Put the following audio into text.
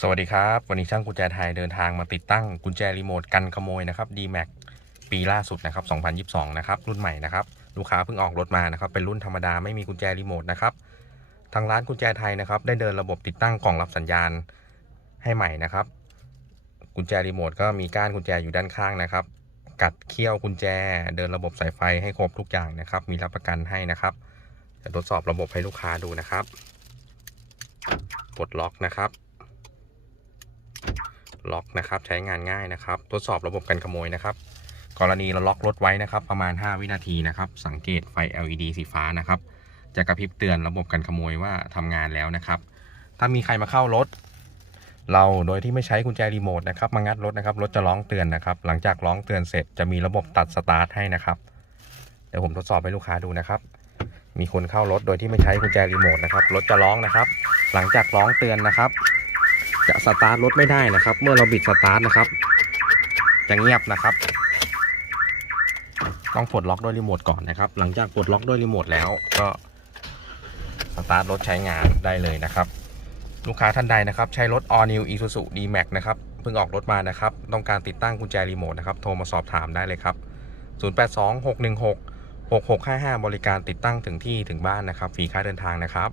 สวัสดีครับ วันนี้ช่างกุญแจไทยเดินทางมาติดตั้งกุญแจรีโมทกันขโมยนะครับ D-Max ปีล่าสุดนะครับ 2022 นะครับ รุ่นใหม่นะครับ ลูกค้าเพิ่งออกรถมานะครับ เป็นรุ่นธรรมดาไม่มีกุญแจรีโมทนะครับ ทางร้านกุญแจไทยนะครับ ได้เดินระบบติดตั้งกล่องรับสัญญาณให้ใหม่นะครับ กุญแจรีโมทก็มีก้านกุญแจอยู่ด้านข้างนะครับ กัดเขี้ยวกุญแจ เดินระบบสายไฟให้ครบทุกอย่างนะครับ มีรับประกันให้นะครับ จะทดสอบระบบให้ลูกค้าดูนะครับ ปลดล็อกนะครับ ล็อกนะครับ ใช้งานง่ายนะครับ ทดสอบระบบกันขโมยนะครับ กรณีเราล็อกรถไว้นะครับ ประมาณ 5 วินาทีนะครับ สังเกตไฟ LED สีฟ้านะครับ จะกระพริบเตือนระบบกันขโมยว่าทำงานแล้วนะครับ ถ้ามีใครมาเข้ารถ เราโดยที่ไม่ใช้กุญแจรีโมทนะครับมางัดรถนะครับรถจะร้องเตือนนะครับ หลังจากร้องเตือนเสร็จจะมีระบบตัดสตาร์ทให้นะครับเดี๋ยวผมทดสอบให้ลูกค้าดูนะครับมีคนเข้ารถโดยที่ไม่ใช้กุญแจรีโมทนะครับ รถจะร้องนะครับ หลังจากร้องเตือนนะครับ จะสตาร์ทรถไม่ได้นะครับ เมื่อเราบิดสตาร์ทนะครับ จะเงียบนะครับ ต้องปลดล็อกด้วยรีโมทก่อนนะครับ หลังจากปลดล็อกด้วยรีโมทแล้วก็สตาร์ทรถใช้งานได้เลยนะครับ ลูกค้าท่านใดนะครับ ใช้รถ All New Isuzu D-Max นะครับเพิ่งออกรถมานะครับ ต้องการติดตั้งกุญแจรีโมทนะครับ โทรมาสอบถามได้เลยครับ 082 616 6655 บริการติดตั้งถึงที่ถึงบ้านนะครับฟรีค่าเดินทางนะครับ